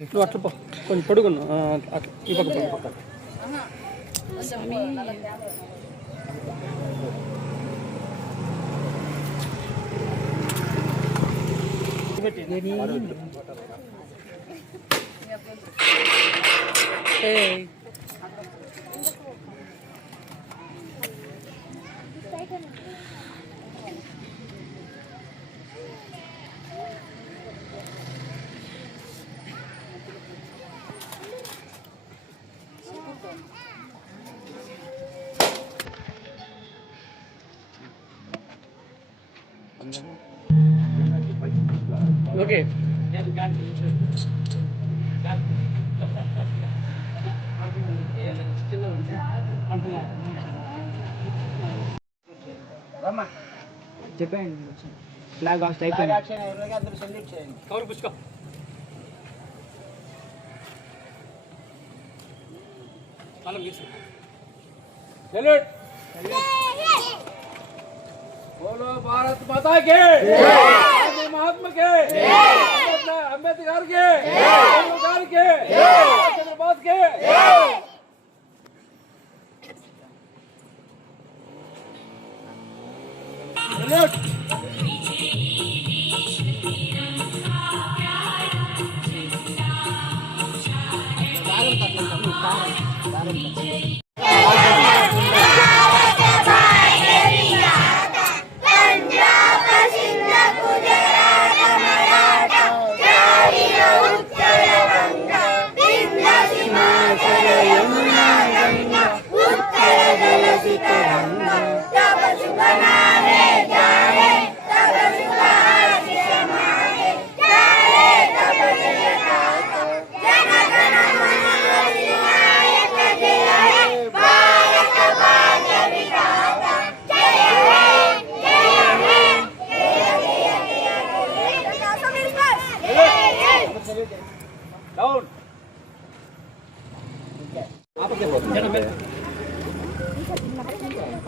నువ్వు అట్లా పో కొంచెం పొడుగున్నా అట్లా ఈ పక్క ఓకే చెప్పండి ఫ్లాగ్ హాస్ట్ అయిపోయింది. కవర్ పుచ్చుకో మనం తీసుకో बोलो भारत माता के महात्मा के अम्बेडकर के चंद्रबास के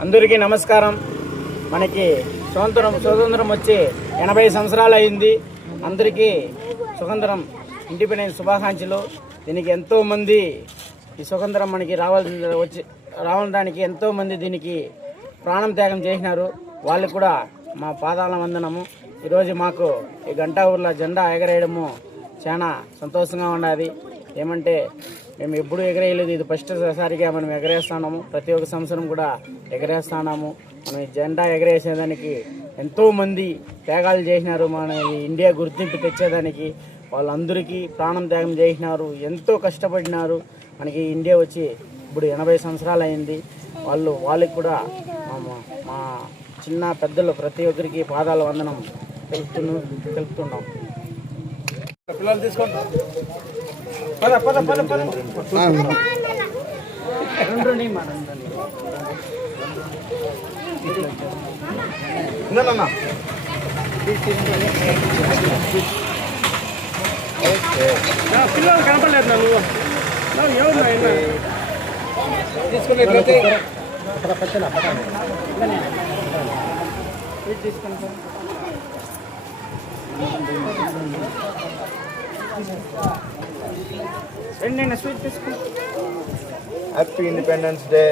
అందరికీ నమస్కారం. మనకి స్వతంత్రం వచ్చి 80 సంవత్సరాలు అయింది. అందరికీ స్వతంత్రం ఇండిపెండెన్స్ శుభాకాంక్షలు. దీనికి ఎంతోమంది ఈ స్వతంత్రం మనకి రావడానికి ఎంతోమంది దీనికి ప్రాణం త్యాగం చేసినారు. వాళ్ళకు కూడా మా పాదాల వందనము. ఈరోజు మాకు ఈ గంటా ఊర్లో జెండా ఎగరేయడము చాలా సంతోషంగా ఉన్నది. ఏమంటే మేము ఎప్పుడు ఎగరేయలేదు, ఇది ఫస్ట్ సారిగా మనం ఎగరేస్తున్నాము. ప్రతి ఒక్క సంవత్సరం కూడా ఎగరేస్తున్నాము. మనం ఈ జెండా ఎగరేసేదానికి ఎంతోమంది త్యాగాలు చేసినారు. మన ఈ ఇండియా గుర్తింపు తెచ్చేదానికి వాళ్ళందరికీ ప్రాణం త్యాగం చేసినారు, ఎంతో కష్టపడినారు. మనకి ఇండియా వచ్చి ఇప్పుడు 80 సంవత్సరాలు అయింది. వాళ్ళకి కూడా మా చిన్న పెద్దలు ప్రతి ఒక్కరికి పాదాల వందనం తెలుపుతున్నాం. పిల్లలు తీసుకోండి. పిల్లలు కనపడలేదు నువ్వు ఎవరు తీసుకునే స్వీట్ తీసుకో. Happy independence day.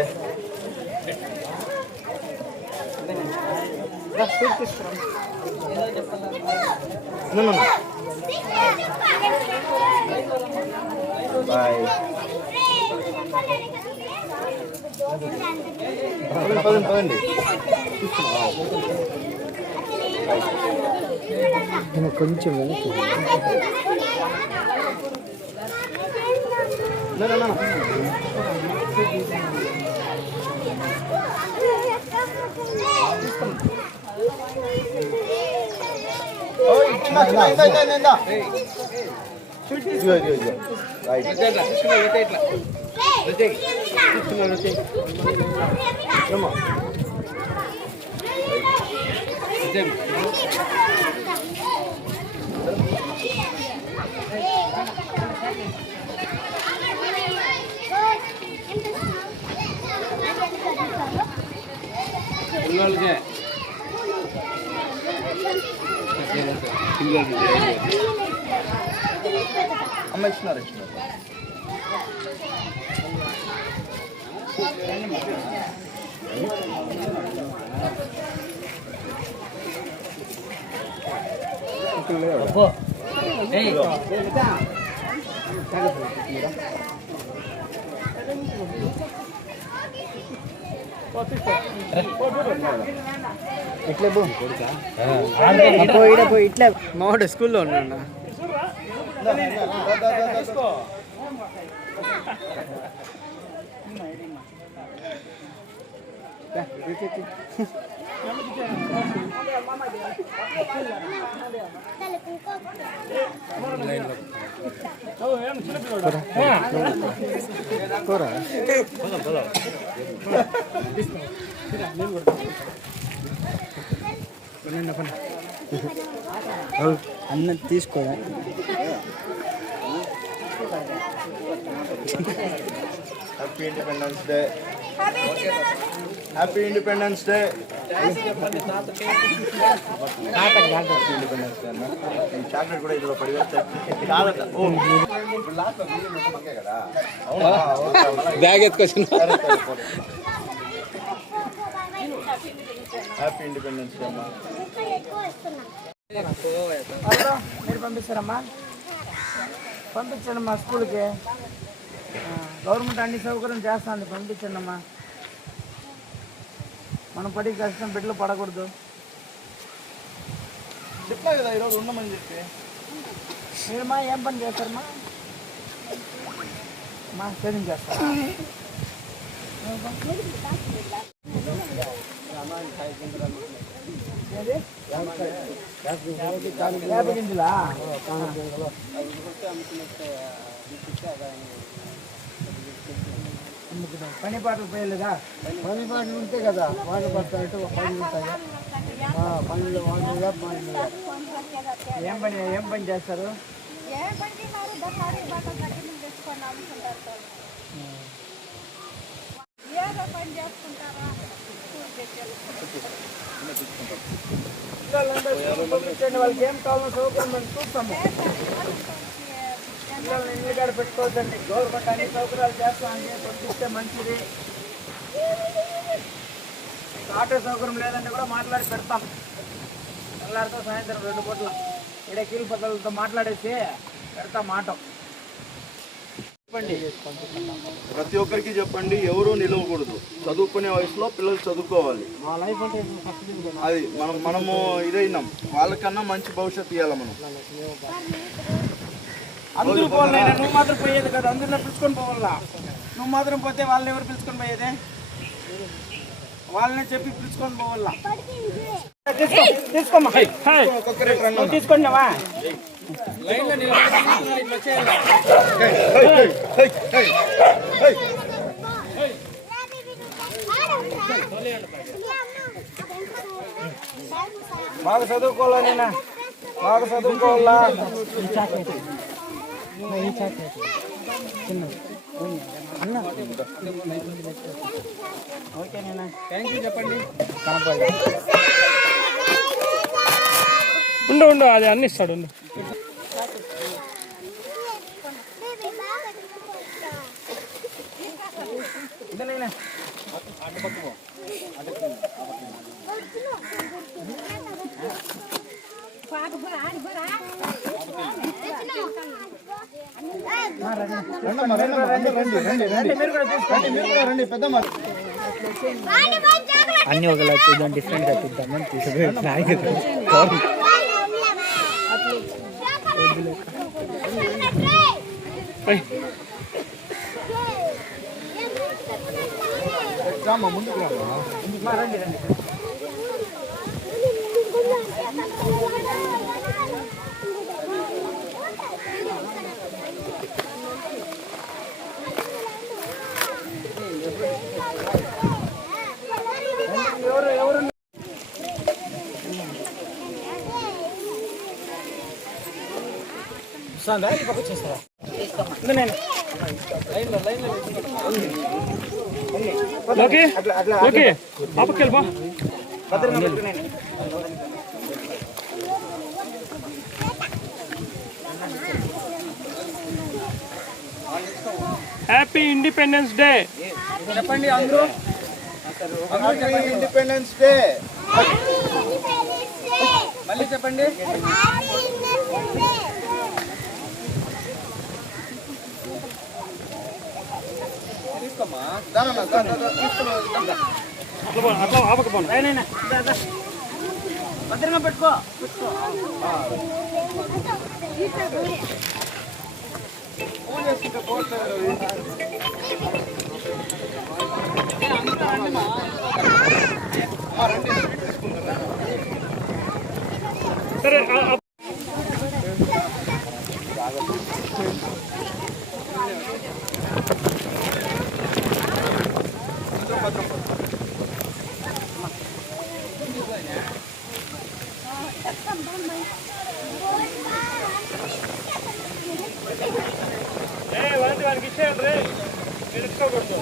స్వీట్ తీసుకో. బాయ్. పదండి. కొంచెం అమ్మ ఇస్తున్నారు. ఇట్లా మావాడు స్కూల్లో ఉన్నాడు. అన్న తీసుకో. Happy independence day. Happy independence day. Chocolate కూడా ఇందులో పడివేస్తే బ్యాగ్ ఎత్తుకొచ్చిన. హ్యాపీ ఇండిపెండెన్స్ డే అమ్మా. మీరు పంపిస్తారమ్మా? పంపించండి మా స్కూల్కి. గవర్నమెంట్ అన్ని సౌకర్యం చేస్తుంది, పంపించండి అమ్మా. మనం పడి కష్టం బిడ్డలు పడకూడదు. చెప్పా కదా ఈరోజు ఉండమని చెప్పి. మీరమ్మా ఏం పని చేస్తారమ్మా? మా సేవింగ్ చేస్తారా? యాభై గింజలా? పని పాటలు పోయలేదా? పని పాటలు ఉంటే కదా వాళ్ళు పడతాయంటే పనులు ఉంటాయి. పనులు ఏం పని చేస్తారు? పంపించండి, వాళ్ళకి ఏం కావాలో సౌకర్యం మేము చూస్తాము. పిల్లల్ని ఇల్లు కాడ పెట్టుకోవద్దండి. గవర్నమెంట్ అన్ని సౌకర్యాలు చేస్తామండి, పంపిస్తే మంచిది. ఆటో సౌకర్యం లేదంటే కూడా మాట్లాడి పెడతాం. తెల్లారితో సాయంత్రం 2 పూటల ఇక్కడ కీలు పద్ధతులతో మాట్లాడేసి పెడతాం ఆటో. ప్రతి ఒక్కరికి చెప్పండి, ఎవరు నిలవకూడదు. చదువుకునే వయసులో పిల్లలు చదువుకోవాలి. అది మనము ఇదైనాం, వాళ్ళకన్నా మంచి భవిష్యత్తు ఇవ్వాలి మనం. అందరూ పోవాలైనా, నువ్వు మాత్రం పోయేది కదా, అందరిలో పిలుచుకొని పోవాలా. నువ్వు మాత్రం పోతే వాళ్ళని ఎవరు పిలుచుకొని పోయేదే? వాళ్ళని చెప్పి పిలుచుకొని పోవాలా. తీసుకోమ్మా, తీసుకోండివా? బాగా చదువుకోవాలా, నేనా బాగా చదువుకోవాలా. అన్న ఓకే నేనా, థ్యాంక్ యూ చెప్పండి. ఉండు అది అన్ని ఇస్తాడు. ఉండు ఇదనైనా అన్ని ఒకలా చూద్దాం, డిఫరెంట్గా చూద్దామని తీసుకు. ముందుకు రండి రండి. ఎవరు వస్తుందా? ఈ పక్క వచ్చేస్తారా? నేను ఓకే ఓకే పాపకి వెళ్ళిపో. భద్రంగా పెట్టుకున్నాను. హ్యాపీ ఇండిపెండెన్స్ డే చెప్పండి అందరూ. Independence day. మళ్ళీ చెప్పండి. తీసుకోమ్మా. అట్లా ఆపకపోను. భద్రంగా పెట్టుకో. సరే వానికి ఇచ్చేయండి రే, మీరు ఇచ్చుకోకూడదు.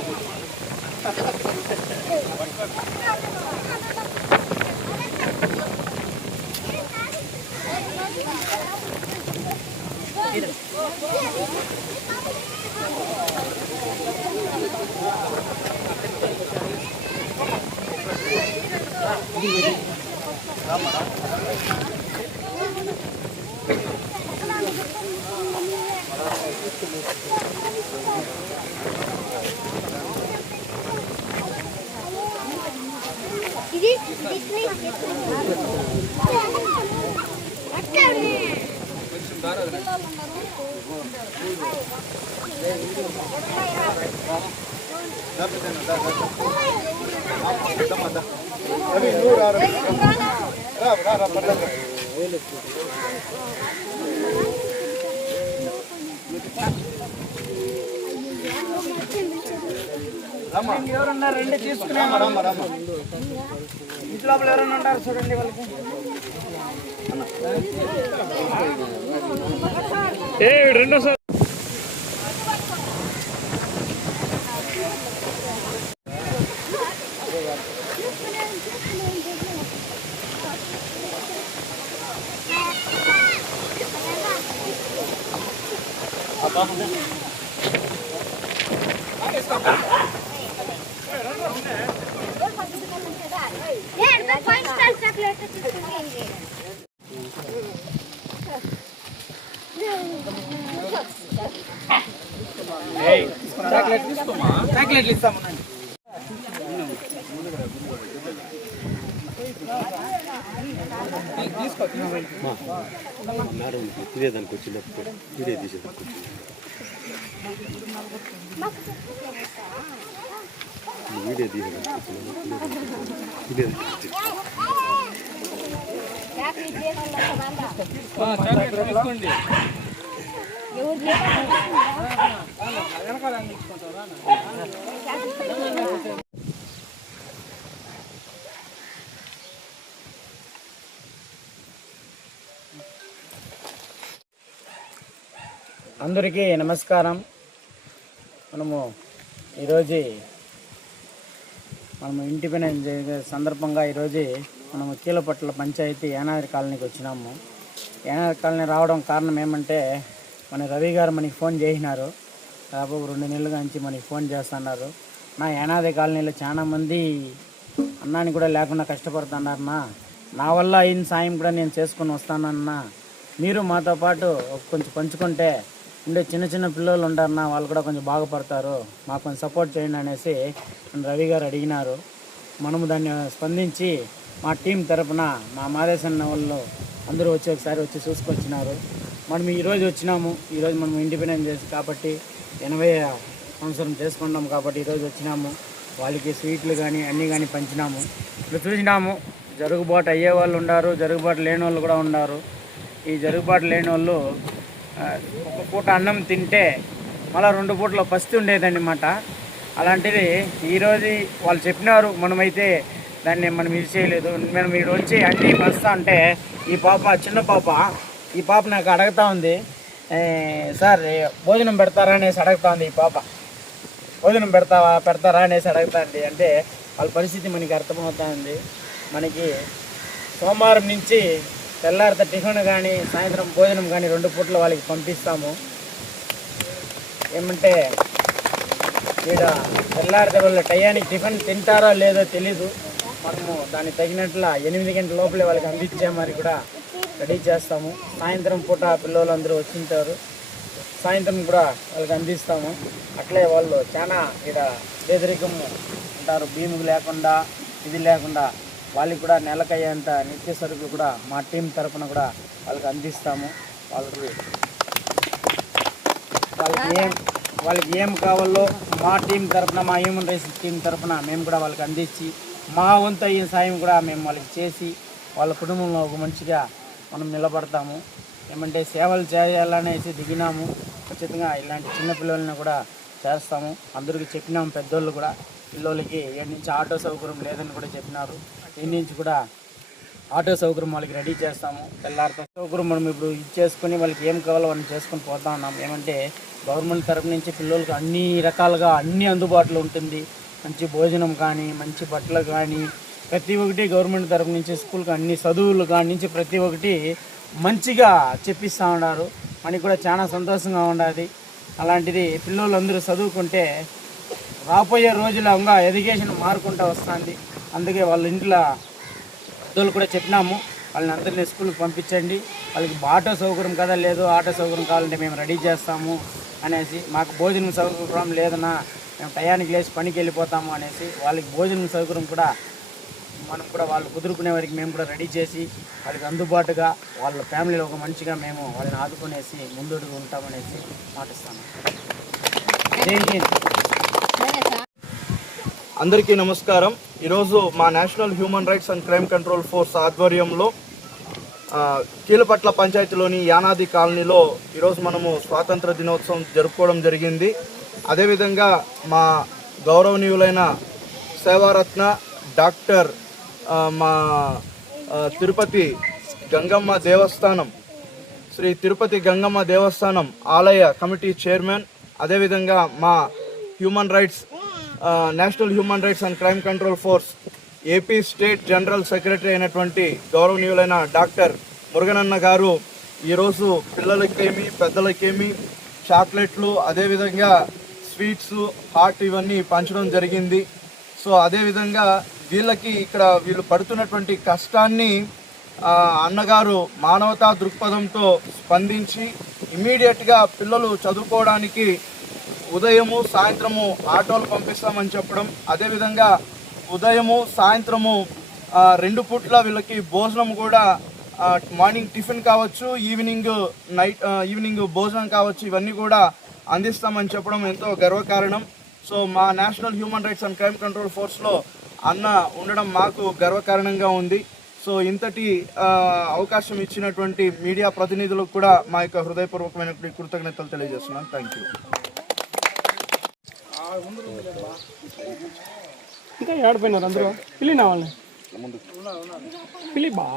ఎవరున్నారు రండి తీసుకునే. ఇంటి లోపల ఎవరైనా ఉంటారు చూడండి వాళ్ళకి. రెండోసారి చాక్లెట్లు ఇస్తాము. ఇదే దానికి వచ్చినప్పుడు ఇదే తీసేదానికి వీడియో తీసుకోండి. అందరికీ నమస్కారం. మనము ఈరోజు ఇండిపెండెన్స్ డే సందర్భంగా ఈరోజు మనము కీలపట్ల పంచాయతీ యానాద్రి కాలనీకి వచ్చినాము. యానాద్రి కాలనీ రావడం కారణం ఏమంటే మన రవి గారు మనకి ఫోన్ చేసినారు. దాదాపు 2 నెలలుగా నుంచి మనకి ఫోన్ చేస్తున్నారు. నా యానాద్రి కాలనీలో చాలామంది అన్నాన్ని కూడా లేకుండా కష్టపడుతున్నారన్నా, నా వల్ల అయిన సాయం కూడా నేను చేసుకొని వస్తానన్నా, మీరు మాతో పాటు కొంచెం పంచుకుంటే ఉండే చిన్న చిన్న పిల్లలు ఉంటారన్నా, వాళ్ళు కూడా కొంచెం బాగుపడతారు, మాకు కొంచెం సపోర్ట్ చేయండి అనేసి రవి గారు అడిగినారు. మనము దాన్ని స్పందించి మా టీం తరపున మా మాదేశన్న వాళ్ళు అందరూ ఒకసారి వచ్చి చూసుకొచ్చినారు. మనం ఈరోజు వచ్చినాము. ఈరోజు మనం ఇండిపెండెన్స్ డే కాబట్టి 80వ సంవత్సరం చేసుకున్నాము కాబట్టి ఈరోజు వచ్చినాము. వాళ్ళకి స్వీట్లు కానీ అన్నీ కానీ పంచినాము. ఇప్పుడు చూసినాము, జరుగుబాటు అయ్యే వాళ్ళు ఉన్నారు, జరుగుబాటు లేని వాళ్ళు కూడా ఉన్నారు. ఈ జరుగుబాటు లేని వాళ్ళు ఒక పూట అన్నం తింటే మళ్ళీ 2 పూటల పస్తు ఉండేదన్నమాట. అలాంటిది ఈరోజు వాళ్ళు చెప్పినారు, మనమైతే దాన్ని మనం ఇది చేయలేదు. మనం మీరు వచ్చి అన్నీ వస్తా అంటే ఈ పాప, చిన్న పాప, ఈ పాప నాకు అడుగుతూ ఉంది, సార్ భోజనం పెడతారా అనేసి అడుగుతా ఉంది. ఈ పాప భోజనం పెడతారా అనేసి అడుగుతుంది. అంటే వాళ్ళ పరిస్థితి మనకి అర్థమవుతా ఉంది. మనకి సోమవారం నుంచి తెల్లారిత టిఫిన్ కానీ సాయంత్రం భోజనం కానీ 2 పూటలు వాళ్ళకి పంపిస్తాము. ఏమంటే ఈడ తెల్లారితే వాళ్ళు టయానికి టిఫిన్ తింటారో లేదో తెలీదు. మనము దానికి తగినట్ల 8 గంటల లోపలే వాళ్ళకి అందించే మరి కూడా రెడీ చేస్తాము. సాయంత్రం పూట పిల్లలందరూ వచ్చింటారు, సాయంత్రం కూడా వాళ్ళకి అందిస్తాము. అట్లే వాళ్ళు చాలా ఈడ పేదరికం ఉంటారు, భీములు లేకుండా ఇది లేకుండా వాళ్ళకి కూడా నెలకయ్యేంత నిత్య సరుకులు కూడా మా టీం తరఫున కూడా వాళ్ళకి అందిస్తాము. వాళ్ళకి ఏం కావాలో మా టీం తరఫున, మా హ్యూమన్ రైట్స్ టీం తరఫున మేము కూడా వాళ్ళకి అందించి మా వంతు అయిన సాయం కూడా మేము వాళ్ళకి చేసి వాళ్ళ కుటుంబంలో ఒక మంచిగా మనం నిలబడతాము. ఏమంటే సేవలు చేయాలనేసి దిగినాము. ఖచ్చితంగా ఇలాంటి చిన్నపిల్లల్ని కూడా చేస్తాము. అందరికీ చెప్పినాము, పెద్దోళ్ళు కూడా పిల్లలకి 7 నుంచి ఆటో సౌకర్యం లేదని కూడా చెప్పినారు. 8 నుంచి కూడా ఆటో సౌకర్యం వాళ్ళకి రెడీ చేస్తాము. తెల్లారితో సౌకర్యం మనం ఇప్పుడు ఇచ్చేసుకొని వాళ్ళకి ఏం కావాలో మనం చేసుకొని పోతా ఉన్నాం. ఏమంటే గవర్నమెంట్ తరఫు నుంచి పిల్లలకి అన్ని రకాలుగా అన్ని అందుబాటులో ఉంటుంది. మంచి భోజనం కానీ, మంచి బట్టలు కానీ, ప్రతి ఒక్కటి గవర్నమెంట్ తరఫు నుంచి స్కూల్కి అన్ని చదువులు కాడి నుంచి ప్రతి ఒక్కటి మంచిగా చెప్పిస్తూ ఉన్నారు. మనకి కూడా చాలా సంతోషంగా ఉండాలి. అలాంటిది పిల్లలందరూ చదువుకుంటే రాబోయే రోజుల్లో ఇంకా ఎడ్యుకేషన్ మారుకుంటూ వస్తుంది. అందుకే వాళ్ళ ఇంట్లో పెద్దోళ్ళు కూడా చెప్పినాము, వాళ్ళని అందరినీ స్కూల్కి పంపించండి, వాళ్ళకి ఆటో సౌకర్యం కదా లేదు, ఆటో సౌకర్యం కావాలంటే మేము రెడీ చేస్తాము అనేసి, మాకు భోజనం సౌకర్యం లేదన్నా మేము టయానికి లేచి పనికి వెళ్ళిపోతాము అనేసి వాళ్ళకి భోజనం సౌకర్యం కూడా మనం కూడా వాళ్ళు కుదురుకునే వరకు మేము కూడా రెడీ చేసి వాళ్ళకి అందుబాటుగా వాళ్ళ ఫ్యామిలీలో ఒక మంచిగా మేము వాళ్ళని ఆదుకునేసి ముందుకు ఉంటామనేసి మాటిస్తాము. అందరికీ నమస్కారం. ఈరోజు మా national human rights and crime control force ఆధ్వర్యంలో కీలపట్ల పంచాయతీలోని యానాది కాలనీలో ఈరోజు మనము స్వాతంత్ర దినోత్సవం జరుపుకోవడం జరిగింది. అదేవిధంగా మా గౌరవనీయులైన సేవారత్న డాక్టర్ మా తిరుపతి గంగమ్మ దేవస్థానం, శ్రీ తిరుపతి గంగమ్మ దేవస్థానం ఆలయ కమిటీ చైర్మన్, అదేవిధంగా మా human rights national human rights and crime control force AP state general secretary అయినటువంటి గౌరవనీయులైన డాక్టర్ మురుగనన్న గారు ఈరోజు పిల్లలకేమి పెద్దలకేమి చాక్లెట్లు, అదేవిధంగా స్వీట్స్, హాట్ ఇవన్నీ పంచడం జరిగింది. సో అదేవిధంగా వీళ్ళు పడుతున్నటువంటి కష్టాన్ని అన్నగారు మానవతా దృక్పథంతో స్పందించి ఇమ్మీడియట్గా పిల్లలు చదువుకోవడానికి ఉదయము సాయంత్రము ఆటోలు పంపిస్తామని చెప్పడం, అదేవిధంగా ఉదయము సాయంత్రము 2 పూట్ల వీళ్ళకి భోజనం కూడా మార్నింగ్ టిఫిన్ కావచ్చు, ఈవినింగ్ భోజనం కావచ్చు, ఇవన్నీ కూడా అందిస్తామని చెప్పడం ఎంతో గర్వకారణం. సో మా national human rights and crime control ఫోర్స్లో అన్న ఉండడం మాకు గర్వకారణంగా ఉంది. సో ఇంతటి అవకాశం ఇచ్చినటువంటి మీడియా ప్రతినిధులకు కూడా మా యొక్క హృదయపూర్వకమైన కృతజ్ఞతలు తెలియజేస్తున్నాను. Thank you. ఇంకా ఏడిపోయినారు అందరూ, పిలినా వాళ్ళని పిలి బా.